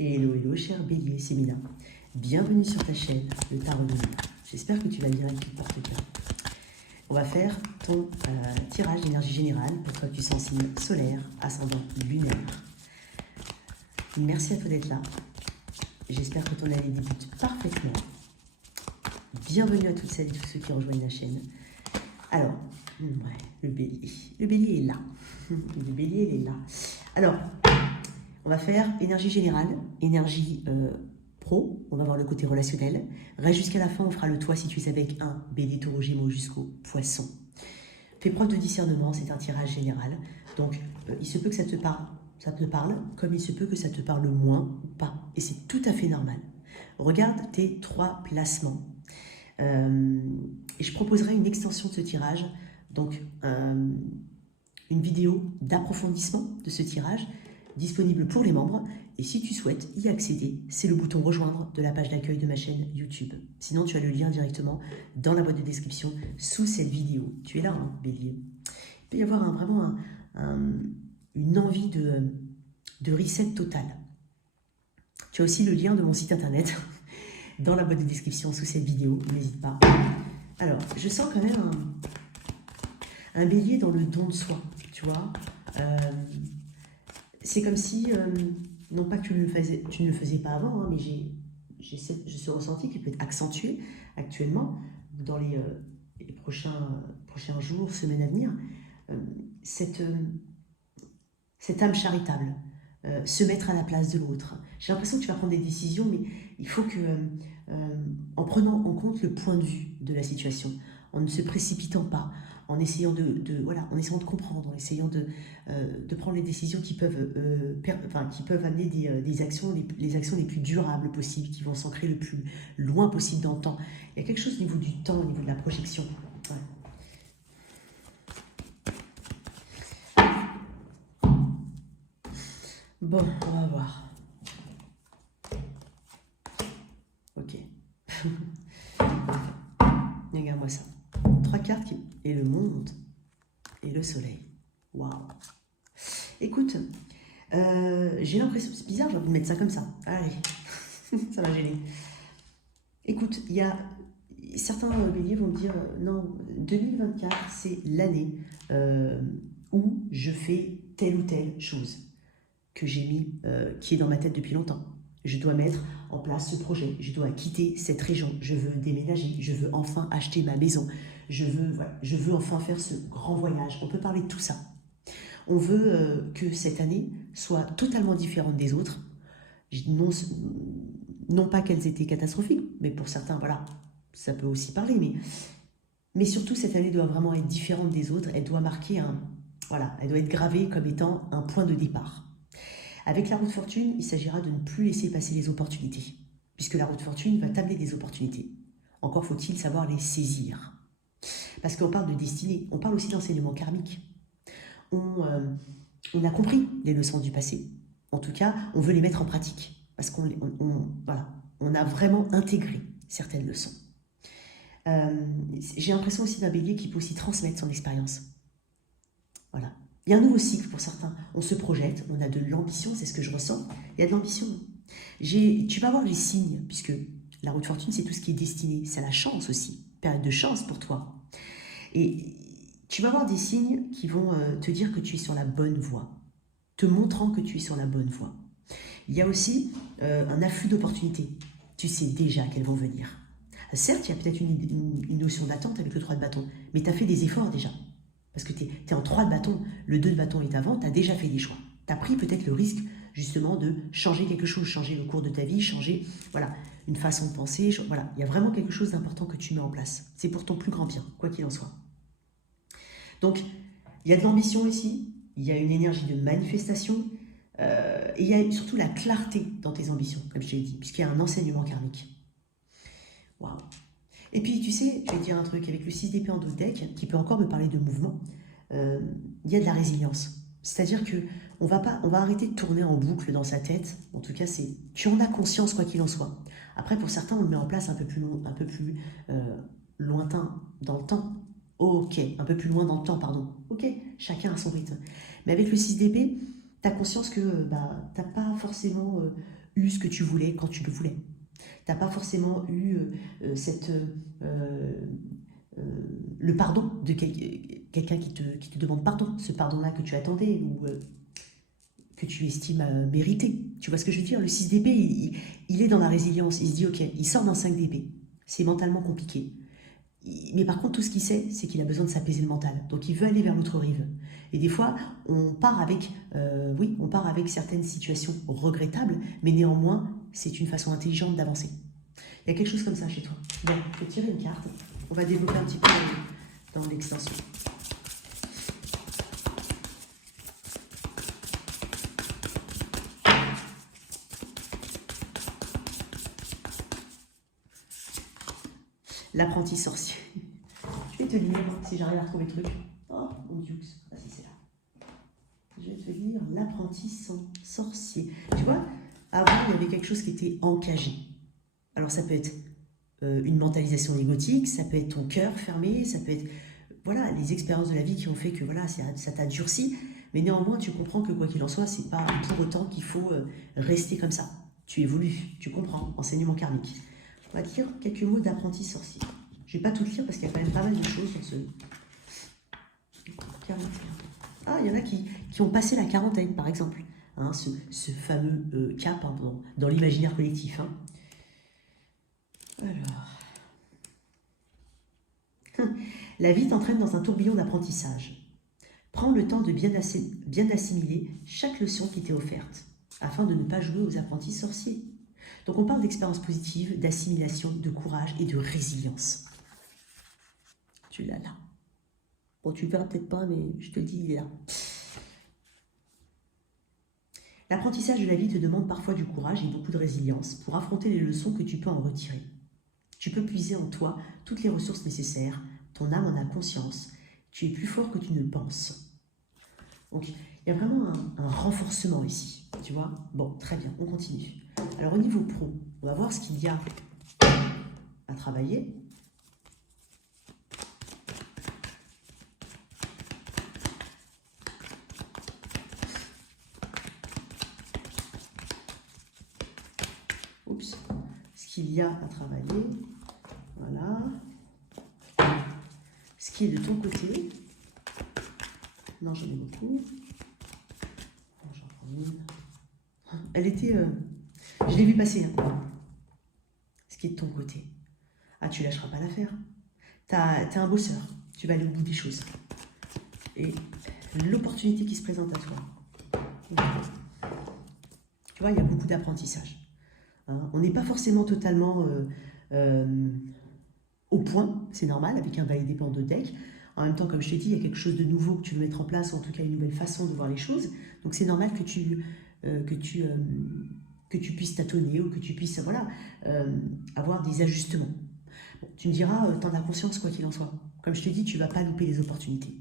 Hello, hello, cher Bélier, c'est Mina. Bienvenue sur ta chaîne, le Tarot de Mina. J'espère que tu vas bien et que tu te portes bien. On va faire ton tirage d'énergie générale pour toi qui sont signe solaire, ascendant lunaire. Merci à toi d'être là. J'espère que ton année débute parfaitement. Bienvenue à toutes celles et tous ceux qui rejoignent la chaîne. Alors, le Bélier. Le Bélier est là. Le Bélier, il est là. Alors, on va faire énergie générale, énergie pro, on va voir le côté relationnel. Reste jusqu'à la fin, on fera le toit si tu es avec un Bélier, Taureau, Gémeaux jusqu'au Poisson. Fais preuve de discernement, c'est un tirage général. Donc, il se peut que ça te parle, comme il se peut que ça te parle moins ou pas. Et c'est tout à fait normal. Regarde tes 3 placements. Et je proposerai une extension de ce tirage, donc une vidéo d'approfondissement de ce tirage, disponible pour les membres, et si tu souhaites y accéder, c'est le bouton rejoindre de la page d'accueil de ma chaîne YouTube. Sinon, tu as le lien directement dans la boîte de description sous cette vidéo. Tu es là, hein, Bélier. Il peut y avoir vraiment une envie de reset total. Tu as aussi le lien de mon site internet dans la boîte de description sous cette vidéo, n'hésite pas. Alors, je sens quand même un Bélier dans le don de soi, tu vois. C'est comme si, non pas que tu ne le faisais pas avant, hein, mais j'ai ce ressenti qui peut être accentué actuellement dans les prochains jours, semaines à venir. Cette âme charitable, se mettre à la place de l'autre. J'ai l'impression que tu vas prendre des décisions, mais il faut que, en prenant en compte le point de vue de la situation, en ne se précipitant pas, en essayant en essayant de comprendre, en essayant de prendre les décisions qui peuvent amener des actions, les actions les plus durables possibles, qui vont s'ancrer le plus loin possible dans le temps. Il y a quelque chose au niveau du temps, au niveau de la projection. Ouais. Bon, on va voir. Ok. Regarde-moi ça. 3 cartes et le monde et le soleil. Waouh. Écoute, j'ai l'impression, c'est bizarre, j'ai envie de mettre ça comme ça. Allez, ça va gêner. Écoute, il y a certains béliers vont me dire, non, 2024, c'est l'année où je fais telle ou telle chose que j'ai mis, qui est dans ma tête depuis longtemps. Je dois mettre en place ce projet, je dois quitter cette région, je veux déménager, je veux enfin acheter ma maison, je veux enfin faire ce grand voyage. On peut parler de tout ça. On veut que cette année soit totalement différente des autres. Non pas qu'elles étaient catastrophiques, mais pour certains, voilà, ça peut aussi parler. Mais surtout, cette année doit vraiment être différente des autres. Elle doit marquer elle doit être gravée comme étant un point de départ. Avec la roue de fortune, il s'agira de ne plus laisser passer les opportunités, puisque la roue de fortune va t'amener des opportunités. Encore faut-il savoir les saisir. Parce qu'on parle de destinée, on parle aussi d'enseignement karmique. On a compris les leçons du passé. En tout cas, on veut les mettre en pratique, parce qu'on a vraiment intégré certaines leçons. J'ai l'impression aussi d'un bélier qui peut aussi transmettre son expérience. Voilà. Il y a un nouveau cycle pour certains. On se projette, on a de l'ambition, c'est ce que je ressens. Il y a de l'ambition. Tu vas voir les signes, puisque la roue de fortune, c'est tout ce qui est destiné. C'est la chance aussi, période de chance pour toi. Et tu vas voir des signes qui vont te dire que tu es sur la bonne voie, te montrant que tu es sur la bonne voie. Il y a aussi un afflux d'opportunités. Tu sais déjà qu'elles vont venir. Certes, il y a peut-être une notion d'attente avec le 3 de bâton, mais tu as fait des efforts déjà. Parce que tu es en 3 de bâton, le 2 de bâton est avant, tu as déjà fait des choix. Tu as pris peut-être le risque justement de changer quelque chose, changer le cours de ta vie, changer une façon de penser. Il y a vraiment quelque chose d'important que tu mets en place. C'est pour ton plus grand bien, quoi qu'il en soit. Donc, il y a de l'ambition ici, il y a une énergie de manifestation, et il y a surtout la clarté dans tes ambitions, comme je t'ai dit, puisqu'il y a un enseignement karmique. Waouh. Et puis, tu sais, je vais te dire un truc, avec le 6 d'épée en dos de deck, qui peut encore me parler de mouvement, il y a de la résilience. C'est-à-dire qu'on va arrêter de tourner en boucle dans sa tête. En tout cas, tu en as conscience, quoi qu'il en soit. Après, pour certains, on le met en place un peu plus lointain dans le temps. Ok, un peu plus loin dans le temps, pardon. Ok, chacun a son rythme. Mais avec le 6 d'épée, tu as conscience que tu n'as pas forcément eu ce que tu voulais quand tu le voulais. Tu n'as pas forcément eu le pardon de quelqu'un qui te demande pardon, ce pardon-là que tu attendais ou que tu estimes mériter. Tu vois ce que je veux dire? Le 6 d'épée, il est dans la résilience. Il se dit, ok, il sort d'un 5 d'épée. C'est mentalement compliqué. Mais par contre, tout ce qu'il sait, c'est qu'il a besoin de s'apaiser le mental. Donc, il veut aller vers l'autre rive. Et des fois, on part avec certaines situations regrettables, mais néanmoins, c'est une façon intelligente d'avancer. Il y a quelque chose comme ça chez toi. Bon, je vais tirer une carte. On va développer un petit peu dans l'extension. L'apprenti sorcier. Je vais te lire si j'arrive à retrouver le truc. Oh, mon Dieu. Ah, si, c'est là. Je vais te lire l'apprenti sorcier. Tu vois, avant, il y avait quelque chose qui était encagé. Alors, ça peut être une mentalisation égotique, ça peut être ton cœur fermé, ça peut être voilà, les expériences de la vie qui ont fait que voilà, ça t'a durci. Mais néanmoins, tu comprends que quoi qu'il en soit, c'est pas pour autant qu'il faut rester comme ça. Tu évolues, tu comprends, enseignement karmique. On va te lire quelques mots d'apprenti sorcier. Je ne vais pas tout lire parce qu'il y a quand même pas mal de choses dans ce 41. Ah, il y en a qui ont passé la quarantaine, par exemple. Hein, ce fameux cap hein, dans l'imaginaire collectif. Hein. Alors. La vie t'entraîne dans un tourbillon d'apprentissage. Prends le temps de bien assimiler chaque leçon qui t'est offerte, afin de ne pas jouer aux apprentis sorciers. Donc on parle d'expérience positive, d'assimilation, de courage et de résilience. Tu l'as là. Bon, tu ne le verras peut-être pas, mais je te le dis, il est là. L'apprentissage de la vie te demande parfois du courage et beaucoup de résilience pour affronter les leçons que tu peux en retirer. Tu peux puiser en toi toutes les ressources nécessaires, ton âme en a conscience, tu es plus fort que tu ne le penses. Donc, il y a vraiment un renforcement ici, tu vois. Bon, très bien, on continue. Alors, au niveau pro, on va voir ce qu'il y a à travailler. Oups, ce qu'il y a à travailler, voilà. Ce qui est de ton côté. Non, j'en ai beaucoup. J'en prends une. Elle était... je l'ai vu passer. Hein. Ce qui est de ton côté. Ah, tu lâcheras pas l'affaire. T'es un bosseur. Tu vas aller au bout des choses. Et l'opportunité qui se présente à toi. Tu vois, il y a beaucoup d'apprentissage. Hein. On n'est pas forcément totalement au point. C'est normal, avec un valet d'épée en 2 decks. En même temps, comme je t'ai dit, il y a quelque chose de nouveau que tu veux mettre en place, ou en tout cas une nouvelle façon de voir les choses. Donc c'est normal que tu puisses tâtonner ou que tu puisses voilà, avoir des ajustements. Bon, tu me diras, tu en as conscience quoi qu'il en soit. Comme je te dis, tu ne vas pas louper les opportunités.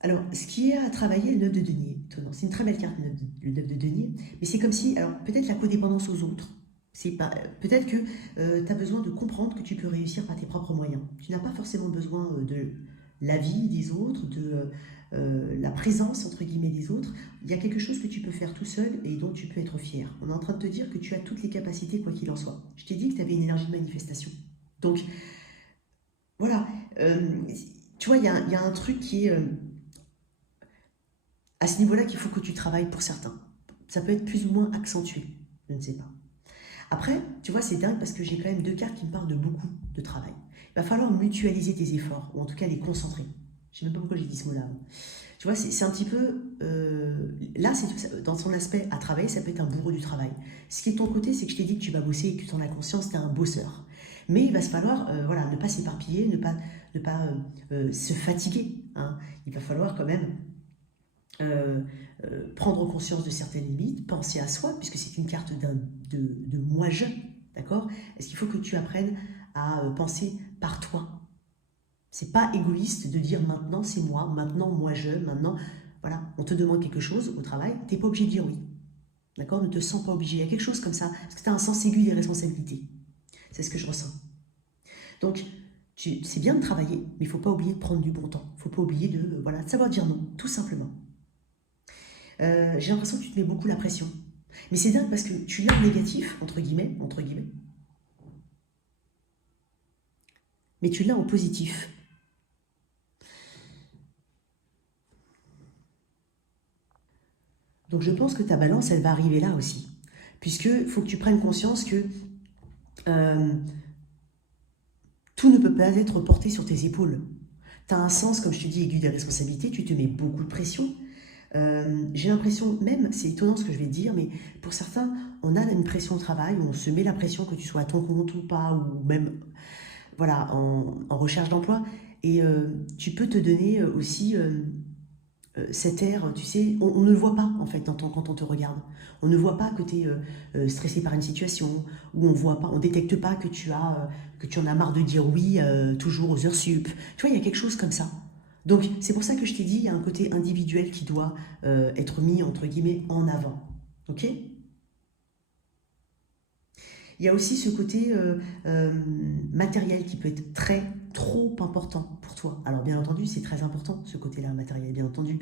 Alors, ce qui est à travailler, le 9 de denier. Étonnant. C'est une très belle carte, le 9 de denier. Mais c'est comme si, alors peut-être la codépendance aux autres. Peut-être que tu as besoin de comprendre que tu peux réussir par tes propres moyens. Tu n'as pas forcément besoin de l'avis des autres, de la présence, entre guillemets, des autres. Il y a quelque chose que tu peux faire tout seul et dont tu peux être fier. On est en train de te dire que tu as toutes les capacités, quoi qu'il en soit. Je t'ai dit que tu avais une énergie de manifestation. Donc, voilà. Tu vois, il y a un truc qui est à ce niveau-là qu'il faut que tu travailles pour certains. Ça peut être plus ou moins accentué. Je ne sais pas. Après, tu vois, c'est dingue parce que j'ai quand même 2 cartes qui me parlent de beaucoup de travail. Il va falloir mutualiser tes efforts, ou en tout cas les concentrer. Je ne sais même pas pourquoi j'ai dit ce mot-là. Tu vois, c'est un petit peu... là, dans son aspect à travailler, ça peut être un bourreau du travail. Ce qui est de ton côté, c'est que je t'ai dit que tu vas bosser et que tu en as conscience, tu es un bosseur. Mais il va se falloir voilà, ne pas s'éparpiller, ne pas se fatiguer. Hein. Il va falloir quand même... prendre conscience de certaines limites, penser à soi, puisque c'est une carte de moi-je, d'accord? Est-ce qu'il faut que tu apprennes à penser par toi? C'est pas égoïste de dire maintenant c'est moi, maintenant moi-je, maintenant... Voilà, on te demande quelque chose au travail, t'es pas obligé de dire oui, d'accord? Ne te sens pas obligé, il y a quelque chose comme ça, parce que tu as un sens aigu des responsabilités. C'est ce que je ressens. Donc, c'est bien de travailler, mais il ne faut pas oublier de prendre du bon temps. Il ne faut pas oublier de savoir dire non, tout simplement. J'ai l'impression que tu te mets beaucoup la pression. Mais c'est dingue parce que tu l'as en négatif, entre guillemets, mais tu l'as en positif. Donc je pense que ta balance, elle va arriver là aussi. Puisque faut que tu prennes conscience que euh, tout ne peut pas être porté sur tes épaules. Tu as un sens, comme je te dis, aigu des responsabilités, tu te mets beaucoup de pression. J'ai l'impression, même, c'est étonnant ce que je vais te dire, mais pour certains, on a une pression au travail, on se met la pression que tu sois à ton compte ou pas, ou même voilà, en recherche d'emploi. Et tu peux te donner aussi cet air, tu sais, on ne le voit pas en fait quand on te regarde. On ne voit pas que tu es stressé par une situation, ou on voit pas, on détecte pas que tu en as marre de dire oui toujours aux heures sup. Tu vois, il y a quelque chose comme ça. Donc c'est pour ça que je t'ai dit, il y a un côté individuel qui doit être mis entre guillemets en avant. Ok? Il y a aussi ce côté matériel qui peut être trop important pour toi. Alors bien entendu, c'est très important ce côté-là, matériel, bien entendu.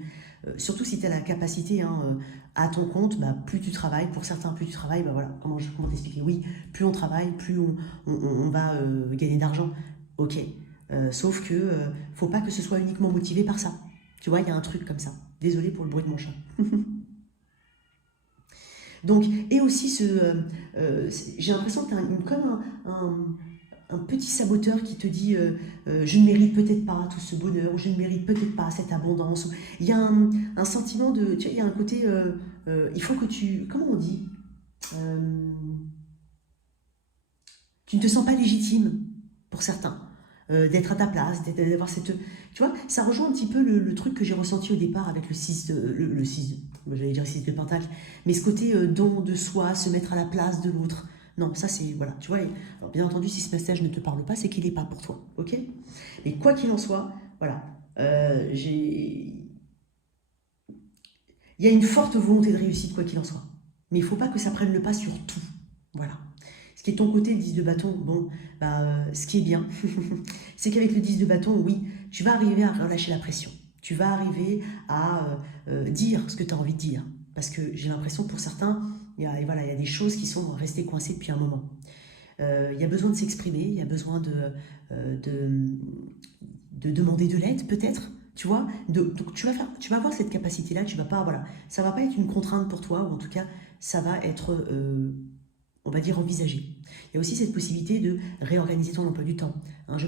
Surtout si tu as la capacité hein, à ton compte, bah, plus tu travailles, pour certains, plus tu travailles, bah voilà, comment t'expliquer? Oui, plus on travaille, plus on va gagner d'argent. Ok. Sauf que faut pas que ce soit uniquement motivé par ça. Tu vois, il y a un truc comme ça. Désolée pour le bruit de mon chat. Donc, et aussi j'ai l'impression que tu as comme un petit saboteur qui te dit je ne mérite peut-être pas tout ce bonheur, ou je ne mérite peut-être pas cette abondance. Il y a un sentiment de, tu vois, il y a un côté, il faut que comment on dit? Euh, Tu ne te sens pas légitime pour certains. D'être à ta place, d'avoir cette... Tu vois, ça rejoint un petit peu le truc que j'ai ressenti au départ avec le 6 le 6 j'allais dire 6 de Pentacle, mais ce côté don de soi, se mettre à la place de l'autre. Non, ça c'est... Voilà, tu vois, alors bien entendu, si ce message ne te parle pas, c'est qu'il n'est pas pour toi, ok? Mais quoi qu'il en soit, voilà, il y a une forte volonté de réussite, quoi qu'il en soit. Mais il ne faut pas que ça prenne le pas sur tout. Voilà. Ce qui est ton côté, le 10 de bâton, bon, bah, ce qui est bien, c'est qu'avec le 10 de bâton, oui, tu vas arriver à relâcher la pression. Tu vas arriver à dire ce que tu as envie de dire. Parce que j'ai l'impression que pour certains, voilà, il y a des choses qui sont restées coincées depuis un moment. Il y a besoin de s'exprimer, il y a besoin euh, de, de demander de l'aide peut-être, tu vois. Donc tu vas avoir cette capacité-là, tu vas pas, voilà, ça va pas être une contrainte pour toi, ou en tout cas, ça va être on va dire envisager. Il y a aussi cette possibilité de réorganiser ton emploi du temps. Hein, je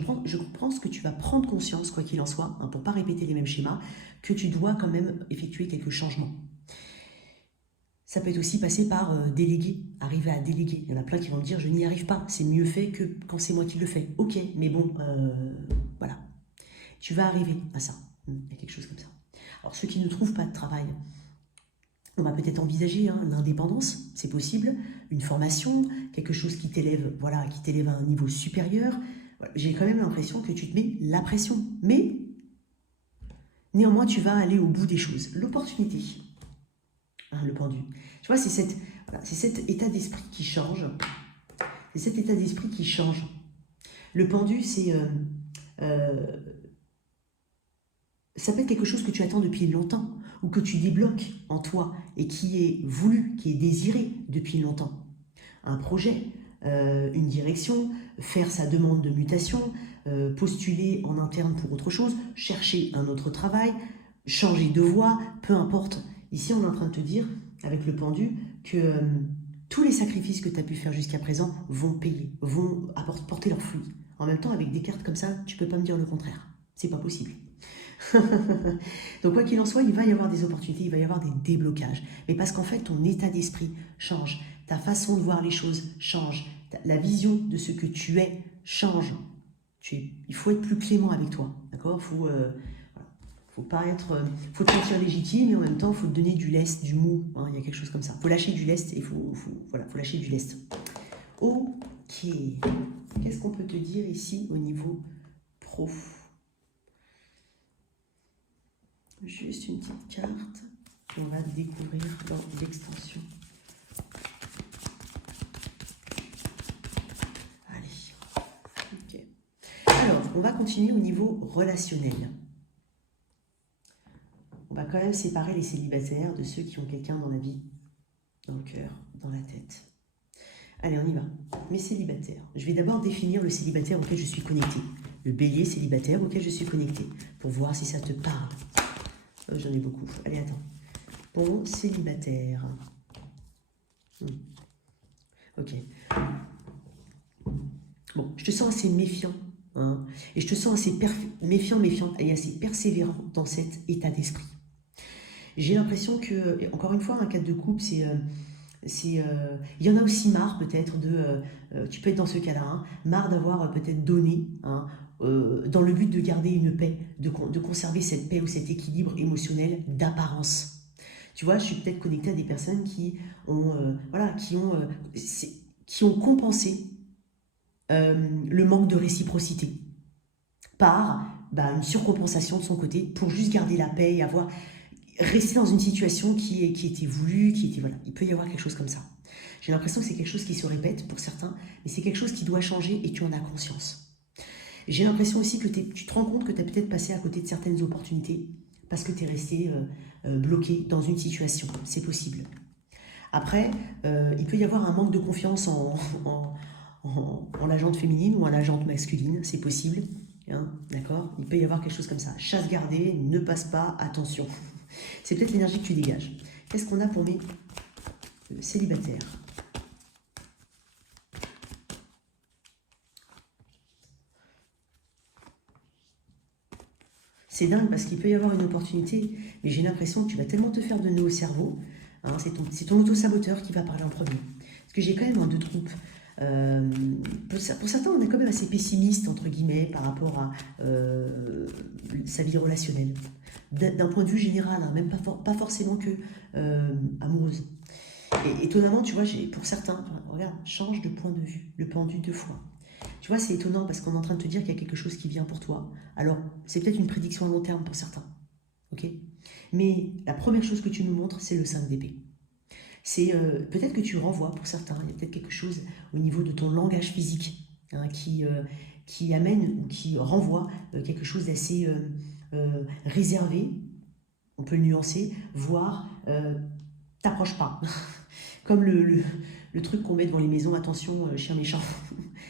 pense que tu vas prendre conscience, quoi qu'il en soit, hein, pour ne pas répéter les mêmes schémas, que tu dois quand même effectuer quelques changements. Ça peut être aussi passer par déléguer, arriver à déléguer. Il y en a plein qui vont me dire, je n'y arrive pas, c'est mieux fait que quand c'est moi qui le fais. Ok, mais bon, voilà. Tu vas arriver à ça. Il y a quelque chose comme ça. Alors ceux qui ne trouvent pas de travail, on va peut-être envisager hein, l'indépendance, c'est possible, une formation, quelque chose qui t'élève, voilà, qui t'élève à un niveau supérieur. Voilà, j'ai quand même l'impression que tu te mets la pression, mais néanmoins tu vas aller au bout des choses. L'opportunité, hein, le pendu. Tu vois, voilà, c'est cet état d'esprit qui change. C'est cet état d'esprit qui change. Le pendu, euh, ça peut être quelque chose que tu attends depuis longtemps ou que tu débloques en toi et qui est voulu, qui est désiré depuis longtemps. Un projet, une direction, faire sa demande de mutation, postuler en interne pour autre chose, chercher un autre travail, changer de voie, peu importe. Ici, on est en train de te dire, avec le pendu, que tous les sacrifices que tu as pu faire jusqu'à présent vont payer, vont porter leurs fruits. En même temps, avec des cartes comme ça, tu peux pas me dire le contraire. C'est pas possible. Donc quoi qu'il en soit, il va y avoir des opportunités, il va y avoir des déblocages. Mais parce qu'en fait, ton état d'esprit change, ta façon de voir les choses change, la vision de ce que tu es change. Il faut être plus clément avec toi, d'accord? Faut pas être, faut te sentir légitime, mais en même temps, il faut te donner du lest, du mou. Hein, il y a quelque chose comme ça. Il faut lâcher du lest et voilà, faut lâcher du lest. Ok. Qu'est-ce qu'on peut te dire ici au niveau pro? Juste une petite carte qu'on va découvrir dans l'extension. Allez, ok. Alors, on va continuer au niveau relationnel. On va quand même séparer les célibataires de ceux qui ont quelqu'un dans la vie. dans le cœur, dans la tête. Allez, on y va. Mes célibataires. Je vais d'abord définir le célibataire auquel je suis connecté. Le bélier célibataire auquel je suis connecté. Pour voir si ça te parle. J'en ai beaucoup. Allez, attends. Bon, célibataire. Ok. Bon, je te sens assez méfiant. Hein, et je te sens assez méfiante et assez persévérant dans cet état d'esprit. J'ai l'impression que, encore une fois, un cadre de couple, il y en a aussi marre peut-être tu peux être dans ce cas-là, hein, marre d'avoir peut-être donné, hein, dans le but de garder une paix, de conserver cette paix ou cet équilibre émotionnel d'apparence. Tu vois, je suis peut-être connectée à des personnes qui ont compensé le manque de réciprocité par une surcompensation de son côté pour juste garder la paix et rester dans une situation qui était voulue, voilà. Il peut y avoir quelque chose comme ça. J'ai l'impression que c'est quelque chose qui se répète pour certains, mais c'est quelque chose qui doit changer et tu en as conscience. J'ai l'impression aussi que tu te rends compte que tu as peut-être passé à côté de certaines opportunités parce que tu es resté bloqué dans une situation. C'est possible. Après, il peut y avoir un manque de confiance en la jante féminine ou en la jante masculine, c'est possible. Hein, d'accord? Il peut y avoir quelque chose comme ça. Chasse gardée, ne passe pas, attention. C'est peut-être l'énergie que tu dégages. Qu'est-ce qu'on a pour mes célibataires? C'est dingue parce qu'il peut y avoir une opportunité, mais j'ai l'impression que tu vas tellement te faire de nœuds au cerveau. Hein, c'est ton auto-saboteur qui va parler en premier. Parce que j'ai quand même un 2 de coupe. Pour certains, on est quand même assez pessimiste, entre guillemets, par rapport à sa vie relationnelle. D'un point de vue général, hein, même pas forcément que amoureuse. Et étonnamment, tu vois, pour certains, regarde, change de point de vue, le pendu 2 fois. Tu vois, c'est étonnant parce qu'on est en train de te dire qu'il y a quelque chose qui vient pour toi. Alors, c'est peut-être une prédiction à long terme pour certains. Ok? Mais la première chose que tu nous montres, c'est le 5 d'épée. C'est peut-être que tu renvoies pour certains, il y a peut-être quelque chose au niveau de ton langage physique, hein, qui amène ou qui renvoie quelque chose d'assez réservé, on peut le nuancer, voire t'approche pas. Comme le truc qu'on met devant les maisons, attention, chien méchant.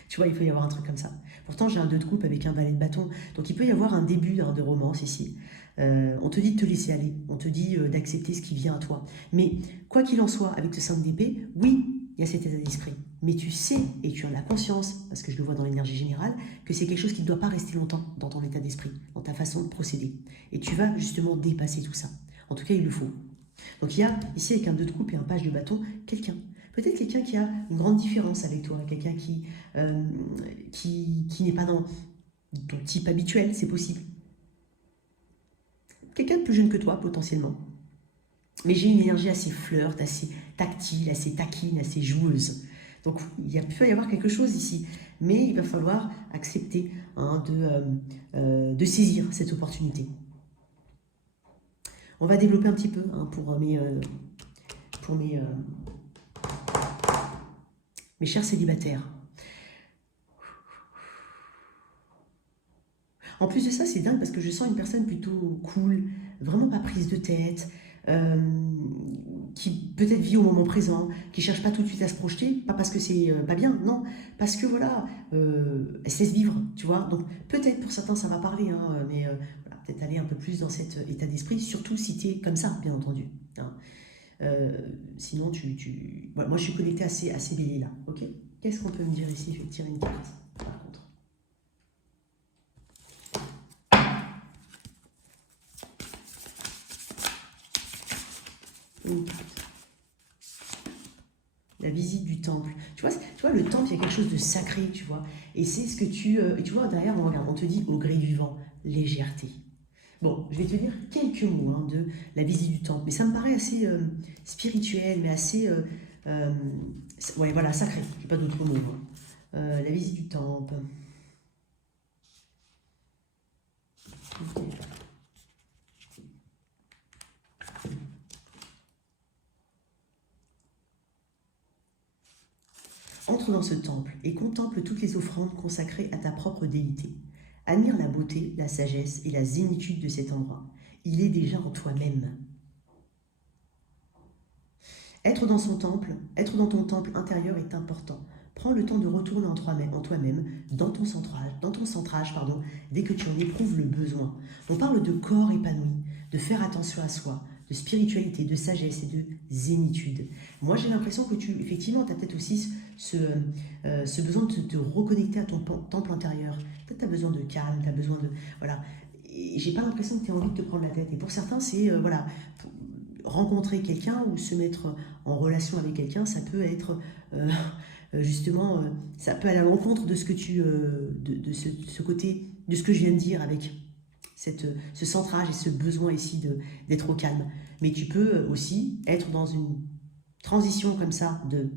Tu vois, il peut y avoir un truc comme ça. Pourtant, j'ai un 2 de coupe avec un valet de bâton. Donc, il peut y avoir un début de romance ici. On te dit de te laisser aller. On te dit d'accepter ce qui vient à toi. Mais quoi qu'il en soit, avec ce 5 d'épée, oui, il y a cet état d'esprit. Mais tu sais, et tu en as conscience, parce que je le vois dans l'énergie générale, que c'est quelque chose qui ne doit pas rester longtemps dans ton état d'esprit, dans ta façon de procéder. Et tu vas justement dépasser tout ça. En tout cas, il le faut. Donc, il y a ici, avec un 2 de coupe et un page de bâton, peut-être quelqu'un qui a une grande différence avec toi, quelqu'un qui n'est pas dans ton type habituel, c'est possible. Quelqu'un de plus jeune que toi, potentiellement. Mais j'ai une énergie assez flirt, assez tactile, assez taquine, assez joueuse. Donc, il peut y avoir quelque chose ici. Mais il va falloir accepter de saisir cette opportunité. On va développer un petit peu pour mes chers célibataires. En plus de ça, c'est dingue parce que je sens une personne plutôt cool, vraiment pas prise de tête, qui peut-être vit au moment présent, qui cherche pas tout de suite à se projeter, pas parce que c'est pas bien, non, parce que voilà, elle se laisse vivre, tu vois. Donc peut-être pour certains ça va parler, hein, mais voilà, peut-être aller un peu plus dans cet état d'esprit, surtout si tu es comme ça, bien entendu. Hein. Sinon, voilà, moi je suis connectée à ces béliers là, ok? Qu'est-ce qu'on peut me dire ici? Je vais tirer une carte, par contre. La visite du temple. Tu vois, le temple, il y a quelque chose de sacré, tu vois. Et c'est ce que et tu vois, derrière, on te dit au gré du vent, légèreté. Bon, je vais te dire quelques mots de la visite du temple. Mais ça me paraît assez spirituel, mais assez... ouais, voilà, sacré. Je n'ai pas d'autres mots. La visite du temple. Okay. Entre dans ce temple et contemple toutes les offrandes consacrées à ta propre déité. Admire la beauté, la sagesse et la zénitude de cet endroit. Il est déjà en toi-même. Être dans son temple, être dans ton temple intérieur est important. Prends le temps de retourner en toi-même, dans ton centrage, pardon, dès que tu en éprouves le besoin. On parle de corps épanoui, de faire attention à soi, de spiritualité, de sagesse et de zénitude. Moi, j'ai l'impression que effectivement, tu as peut-être aussi ce besoin de te reconnecter à ton temple intérieur. Peut-être tu as besoin de calme, tu as besoin de... Voilà. Et j'ai pas l'impression que tu as envie de te prendre la tête. Et pour certains, c'est... voilà, rencontrer quelqu'un ou se mettre en relation avec quelqu'un, ça peut être... justement, ça peut aller à l'encontre de ce que de ce côté, de ce que je viens de dire avec ce centrage et ce besoin ici d'être au calme. Mais tu peux aussi être dans une transition comme ça de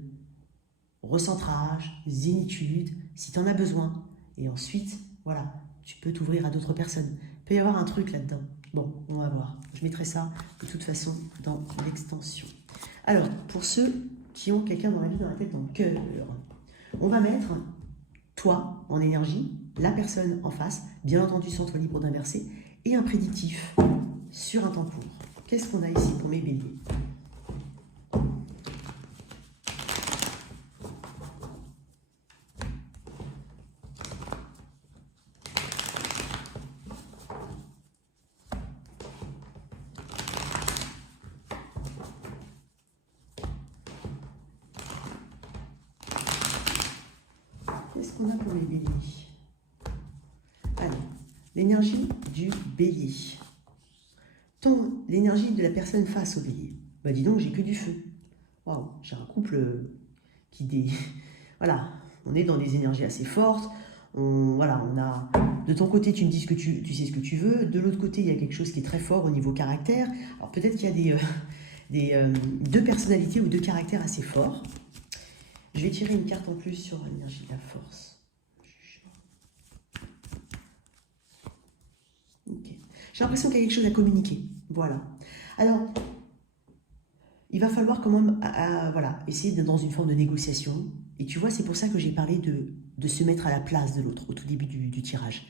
recentrage, zénitude, si tu en as besoin. Et ensuite, voilà, tu peux t'ouvrir à d'autres personnes. Il peut y avoir un truc là-dedans. Bon, on va voir. Je mettrai ça de toute façon dans l'extension. Alors, pour ceux qui ont quelqu'un dans la vie, dans la tête, dans le cœur, on va mettre toi en énergie, la personne en face, bien entendu centre libre d'inverser, et un prédictif sur un temps court. Qu'est-ce qu'on a ici pour mes béliers? Qu'est-ce qu'on a pour les béliers? Alors, l'énergie du bélier. L'énergie de la personne face au bélier. Bah dis donc, j'ai que du feu. Waouh, j'ai un couple qui... Voilà, on est dans des énergies assez fortes. Voilà, on a... De ton côté, tu me dis que tu sais ce que tu veux. De l'autre côté, il y a quelque chose qui est très fort au niveau caractère. Alors peut-être qu'il y a deux personnalités ou deux caractères assez forts. Je vais tirer une carte en plus sur l'énergie de la force. Okay. J'ai l'impression qu'il y a quelque chose à communiquer. Voilà. Alors, il va falloir quand même voilà, essayer d'être dans une forme de négociation. Et tu vois, c'est pour ça que j'ai parlé de se mettre à la place de l'autre au tout début du tirage.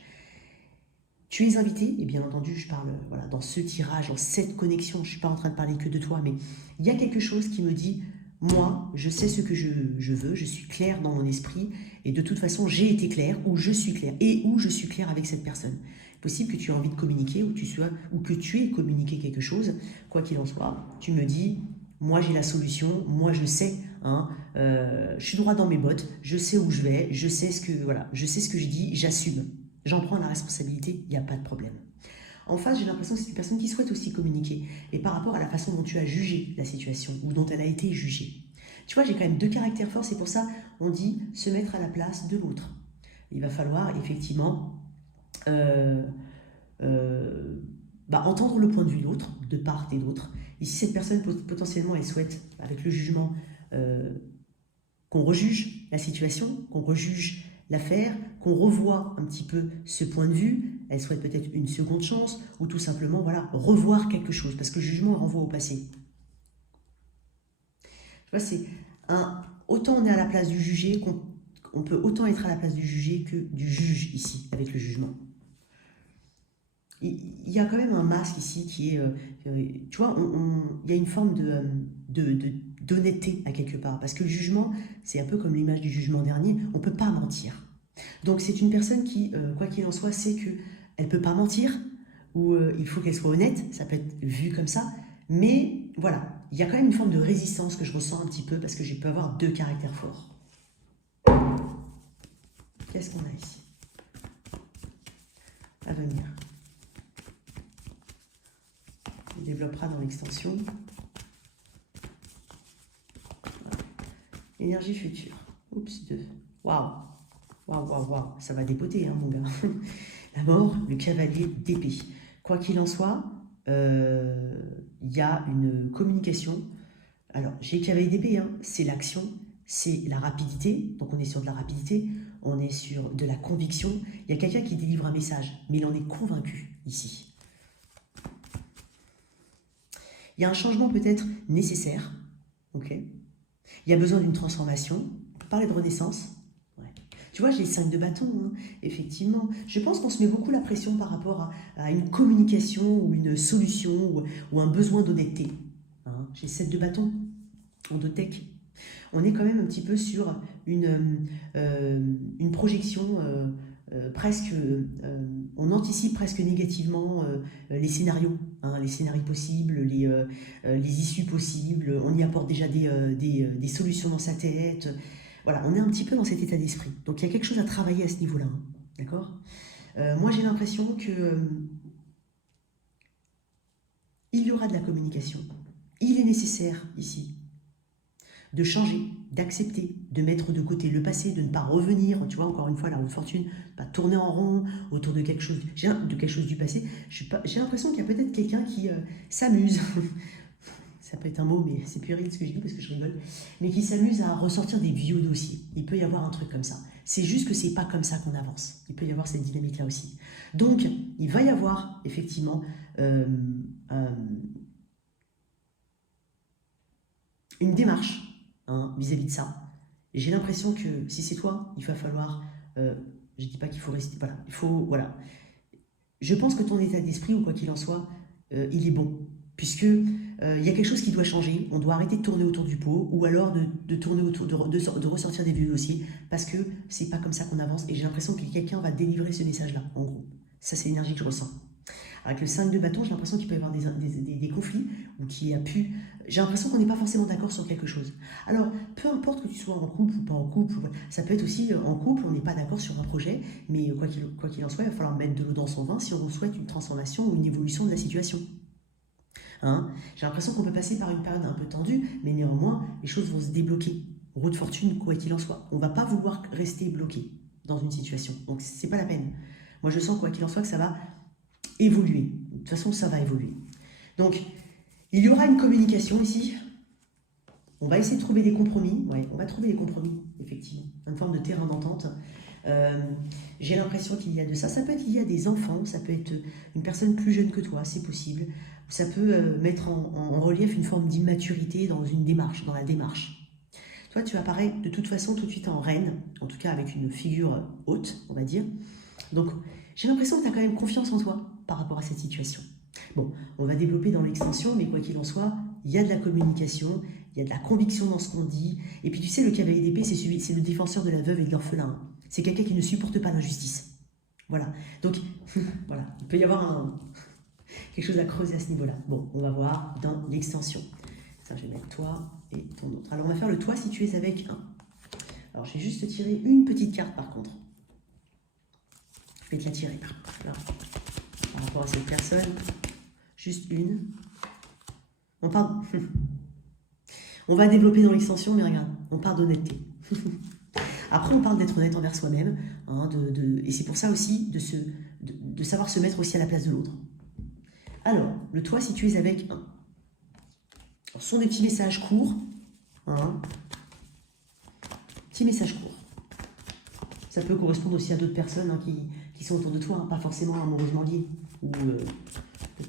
Tu es invité, et bien entendu, je parle voilà, dans ce tirage, dans cette connexion, je ne suis pas en train de parler que de toi, mais il y a quelque chose qui me dit, moi, je sais ce que je veux, je suis clair dans mon esprit, et de toute façon, j'ai été clair, ou je suis clair, et où je suis clair avec cette personne. Possible que tu aies envie de communiquer, ou que tu aies communiqué quelque chose, quoi qu'il en soit, tu me dis, moi j'ai la solution, moi je sais, hein, je suis droit dans mes bottes, je sais où je vais, je sais ce que je dis, j'assume. J'en prends la responsabilité, il n'y a pas de problème. En face, j'ai l'impression que c'est une personne qui souhaite aussi communiquer. Et par rapport à la façon dont tu as jugé la situation, ou dont elle a été jugée. Tu vois, j'ai quand même deux caractères forts, c'est pour ça on dit se mettre à la place de l'autre. Il va falloir effectivement entendre le point de vue de l'autre, de part et d'autre. Et si cette personne, potentiellement, elle souhaite, avec le jugement, qu'on rejuge la situation, qu'on rejuge l'affaire, qu'on revoie un petit peu ce point de vue, elle souhaite peut-être une seconde chance, ou tout simplement, voilà, revoir quelque chose, parce que le jugement renvoie au passé. Tu vois, c'est autant on est à la place du jugé, qu'on peut autant être à la place du jugé que du juge ici, avec le jugement. Il y a quand même un masque ici qui est, tu vois, il y a une forme d'honnêteté à quelque part, parce que le jugement, c'est un peu comme l'image du jugement dernier, on ne peut pas mentir. Donc c'est une personne qui, quoi qu'il en soit, sait qu'elle ne peut pas mentir, ou il faut qu'elle soit honnête, ça peut être vu comme ça, mais voilà, il y a quand même une forme de résistance que je ressens un petit peu, parce que je peux avoir deux caractères forts. Qu'est-ce qu'on a ici à venir? On développera dans l'extension. Voilà. Énergie future. Oups, 2. Waouh. Waouh, waouh, waouh. Ça va dépoter, hein, mon gars. La mort, le cavalier d'épée. Quoi qu'il en soit, il y a une communication. Alors, j'ai le cavalier d'épée, hein, c'est l'action, c'est la rapidité. Donc, on est sur de la rapidité, on est sur de la conviction. Il y a quelqu'un qui délivre un message, mais il en est convaincu ici. Il y a un changement peut-être nécessaire, ok? Il y a besoin d'une transformation. On peut parler de renaissance. Ouais. Tu vois, j'ai les 5 de bâton, hein, effectivement. Je pense qu'on se met beaucoup la pression par rapport à une communication ou une solution ou un besoin d'honnêteté. Hein. J'ai 7 de bâton. endotech. On est quand même un petit peu sur une projection presque, on anticipe presque négativement les scénarios, hein, les scénarios possibles, les issues possibles, on y apporte déjà des solutions dans sa tête. Voilà, on est un petit peu dans cet état d'esprit. Donc il y a quelque chose à travailler à ce niveau-là, hein, d'accord. Moi j'ai l'impression que il y aura de la communication. Il est nécessaire ici de changer, d'accepter, de mettre de côté le passé, de ne pas revenir, tu vois, encore une fois, la roue de fortune, pas tourner en rond autour de quelque chose du passé. J'ai l'impression qu'il y a peut-être quelqu'un qui s'amuse, ça peut être un mot, mais c'est puéril ce que je dis parce que je rigole, mais qui s'amuse à ressortir des vieux dossiers. Il peut y avoir un truc comme ça. C'est juste que c'est pas comme ça qu'on avance. Il peut y avoir cette dynamique-là aussi. Donc, il va y avoir effectivement une démarche, hein, vis-à-vis de ça. J'ai l'impression que si c'est toi, il va falloir, je dis pas qu'il faut rester, voilà, il faut, voilà. Je pense que ton état d'esprit, ou quoi qu'il en soit, il est bon, puisque il y a quelque chose qui doit changer, on doit arrêter de tourner autour du pot, ou alors de tourner autour, de ressortir des vieux dossiers, parce que c'est pas comme ça qu'on avance, et j'ai l'impression que quelqu'un va délivrer ce message-là, en gros. Ça, c'est l'énergie que je ressens. Avec le 5 de bâton, j'ai l'impression qu'il peut y avoir des conflits, ou qui a pu... J'ai l'impression qu'on n'est pas forcément d'accord sur quelque chose. Alors, peu importe que tu sois en couple ou pas en couple, ça peut être aussi en couple, on n'est pas d'accord sur un projet, mais quoi qu'il en soit, il va falloir mettre de l'eau dans son vin si on souhaite une transformation ou une évolution de la situation. Hein, j'ai l'impression qu'on peut passer par une période un peu tendue, mais néanmoins, les choses vont se débloquer. Roue de fortune, quoi qu'il en soit. On ne va pas vouloir rester bloqué dans une situation. Donc, c'est pas la peine. Moi, je sens, quoi qu'il en soit, que ça va évoluer. De toute façon, ça va évoluer. Donc, il y aura une communication ici. On va essayer de trouver des compromis. Ouais, on va trouver des compromis, effectivement. Une forme de terrain d'entente. J'ai l'impression qu'il y a de ça. Ça peut être lié à des enfants, ça peut être une personne plus jeune que toi, c'est possible. Ça peut mettre en relief une forme d'immaturité dans une démarche, dans la démarche. Toi, tu apparais de toute façon tout de suite en reine, en tout cas avec une figure haute, on va dire. Donc, j'ai l'impression que tu as quand même confiance en toi par rapport à cette situation. Bon, on va développer dans l'extension, mais quoi qu'il en soit, il y a de la communication, il y a de la conviction dans ce qu'on dit. Et puis tu sais, le cavalier d'épée, c'est le défenseur de la veuve et de l'orphelin. C'est quelqu'un qui ne supporte pas l'injustice. Voilà. Donc, voilà, il peut y avoir quelque chose à creuser à ce niveau-là. Bon, on va voir dans l'extension. Ça, je vais mettre toi et ton autre. Alors, on va faire le toi si tu es avec un. Alors, je vais juste tirer une petite carte par contre. Je vais te la tirer. Là, par rapport à cette personne. Juste une. On part... On va développer dans l'extension, mais regarde, on part d'honnêteté. Après, on parle d'être honnête envers soi-même, hein, et c'est pour ça aussi de savoir se mettre aussi à la place de l'autre. Alors, le toi, si tu es avec un. Ce sont des petits messages courts. Hein, petits messages courts. Ça peut correspondre aussi à d'autres personnes, hein, qui sont autour de toi, hein, pas forcément amoureusement liées, ou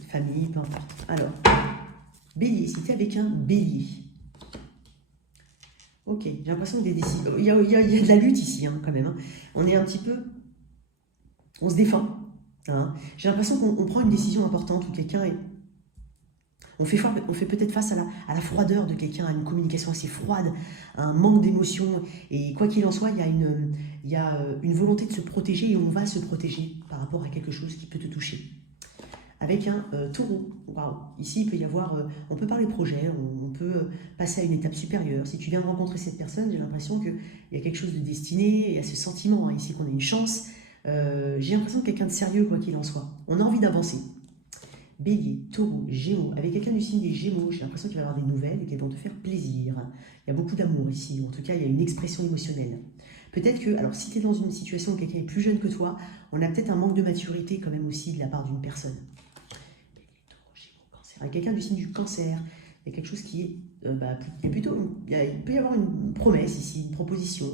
famille, peu importe. Alors, bélier, si tu es avec un bélier. Ok, j'ai l'impression qu'il y a des décisions. Il y a de la lutte ici, hein, quand même. Hein. On est un petit peu... On se défend. Hein. J'ai l'impression qu'on prend une décision importante où quelqu'un est... On fait peut-être face à la froideur de quelqu'un, à une communication assez froide, à un manque d'émotion. Et quoi qu'il en soit, il y a une volonté de se protéger et on va se protéger par rapport à quelque chose qui peut te toucher. Avec un taureau. Waouh. Ici, il peut y avoir... on peut parler projet, on peut passer à une étape supérieure. Si tu viens de rencontrer cette personne, j'ai l'impression qu'il y a quelque chose de destiné, il y a ce sentiment, hein, ici, qu'on a une chance. J'ai l'impression de quelqu'un de sérieux, quoi qu'il en soit. On a envie d'avancer. Bélier, taureau, gémeaux. Avec quelqu'un du signe des gémeaux, j'ai l'impression qu'il va y avoir des nouvelles et qu'elles vont te faire plaisir. Il y a beaucoup d'amour ici, ou en tout cas, il y a une expression émotionnelle. Peut-être que, alors si tu es dans une situation où quelqu'un est plus jeune que toi, on a peut-être un manque de maturité quand même aussi de la part d'une personne. Avec quelqu'un du signe du cancer, il y a quelque chose qui est... il peut y avoir une promesse ici, une proposition,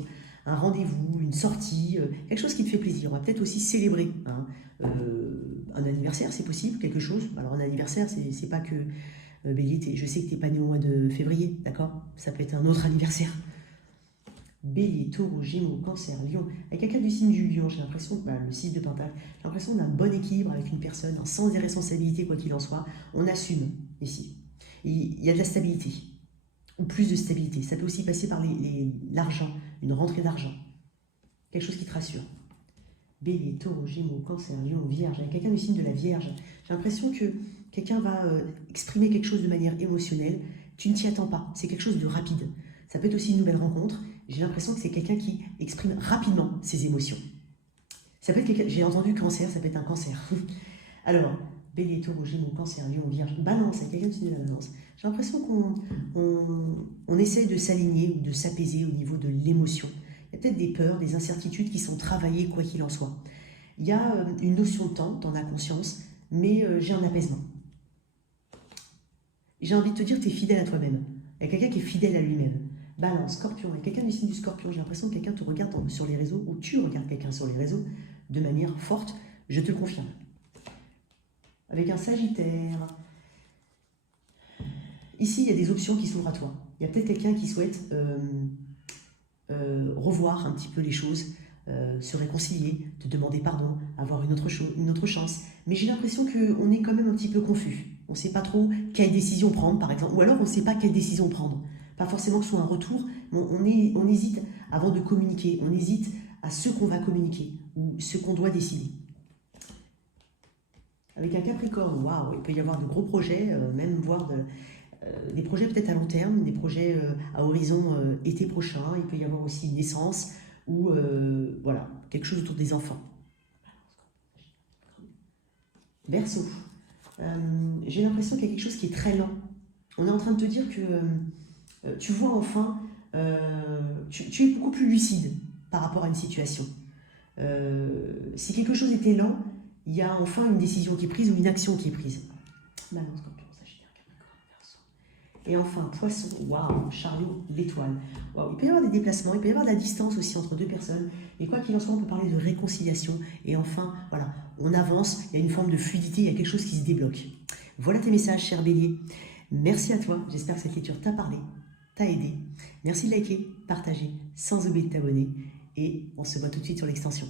un rendez-vous, une sortie, quelque chose qui te fait plaisir. On va peut-être aussi célébrer hein, un anniversaire, c'est possible, quelque chose. Alors un anniversaire, c'est pas que... Bélier, je sais que tu n'es pas né au mois de février, d'accord? Ça peut être un autre anniversaire. Bélier, taureau, gémeaux, cancer, lion. Avec quelqu'un du signe du lion, j'ai l'impression que le 6 de pentacle, j'ai l'impression d'un bon équilibre avec une personne, un sens des responsabilités, quoi qu'il en soit. On assume ici. Il y a de la stabilité. ou plus de stabilité. Ça peut aussi passer par l'argent, une rentrée d'argent. Quelque chose qui te rassure. Bélier, Taureau, Gémeaux, Cancer, Lion, Vierge. Avec quelqu'un du signe de la Vierge, j'ai l'impression que quelqu'un va exprimer quelque chose de manière émotionnelle. Tu ne t'y attends pas. C'est quelque chose de rapide. Ça peut être aussi une nouvelle rencontre. J'ai l'impression que c'est quelqu'un qui exprime rapidement ses émotions. Ça peut être quelqu'un, j'ai entendu Cancer, ça peut être un Cancer. Alors, Bélier, Taureau, Gémeaux, Cancer, Lion, Vierge, Balance, avec quelqu'un du signe de la Balance. J'ai l'impression qu'on essaye de s'aligner ou de s'apaiser au niveau de l'émotion. Il y a peut-être des peurs, des incertitudes qui sont travaillées quoi qu'il en soit. Il y a une notion de temps, tu en as conscience, mais j'ai un apaisement. J'ai envie de te dire que tu es fidèle à toi-même. Il y a quelqu'un qui est fidèle à lui-même. Balance, Scorpion, il y a quelqu'un du signe du Scorpion. J'ai l'impression que quelqu'un te regarde sur les réseaux, ou tu regardes quelqu'un sur les réseaux de manière forte, je te le confirme. Avec un Sagittaire. Ici, il y a des options qui s'ouvrent à toi. Il y a peut-être quelqu'un qui souhaite revoir un petit peu les choses, se réconcilier, te demander pardon, avoir une autre chance. Mais j'ai l'impression qu'on est quand même un petit peu confus. On ne sait pas trop quelle décision prendre, par exemple. Ou alors, on ne sait pas quelle décision prendre. Pas forcément que ce soit un retour, mais on hésite avant de communiquer. On hésite à ce qu'on va communiquer ou ce qu'on doit décider. Avec un Capricorne, waouh, il peut y avoir de gros projets, même voire des projets peut-être à long terme, des projets à horizon été prochain. Il peut y avoir aussi une naissance ou voilà, quelque chose autour des enfants. Verseau, j'ai l'impression qu'il y a quelque chose qui est très lent. On est en train de te dire que tu vois enfin, tu es beaucoup plus lucide par rapport à une situation. Si quelque chose était lent, il y a enfin une décision qui est prise ou une action qui est prise. Balance, Scorpion, Sagittaire, Capricorne, Verseau. Et enfin, Poisson, waouh, Chariot, l'étoile. Waouh, il peut y avoir des déplacements, il peut y avoir de la distance aussi entre deux personnes. Et quoi qu'il en soit, on peut parler de réconciliation. Et enfin, voilà, on avance, il y a une forme de fluidité, il y a quelque chose qui se débloque. Voilà tes messages, cher Bélier. Merci à toi, j'espère que cette lecture t'a parlé, t'a aidé. Merci de liker, partager, sans oublier de t'abonner. Et on se voit tout de suite sur l'extension.